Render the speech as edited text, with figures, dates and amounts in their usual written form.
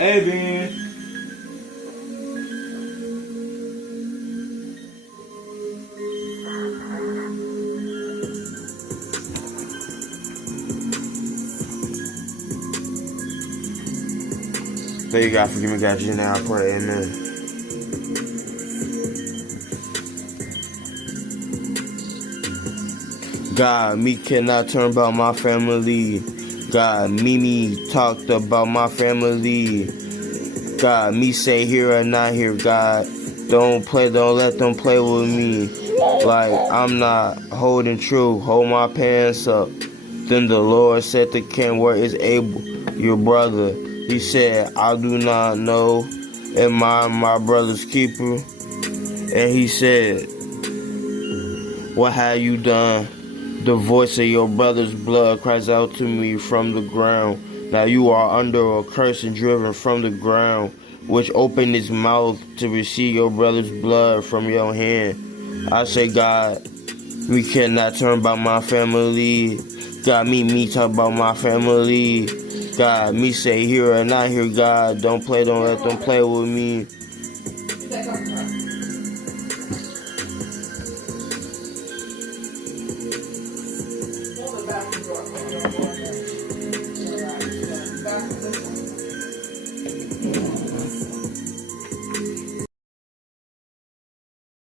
Hey, Ben. Thank you, God, forgive me, God, you now I pray, amen. God, me cannot turn about my family. God, me talked about my family. God, me say here or not here, God. Don't let them play with me. Like, I'm not holding true, hold my pants up. Then the Lord said to Ken, where is Abel, your brother? He said, I do not know. Am I my brother's keeper? And he said, what have you done? The voice of your brother's blood cries out to me from the ground. Now you are under a curse and driven from the ground, which opened his mouth to receive your brother's blood from your hand. I say, God, we cannot turn about my family. God, me talk about my family. God, me say here or not here, God. Don't let them play with me.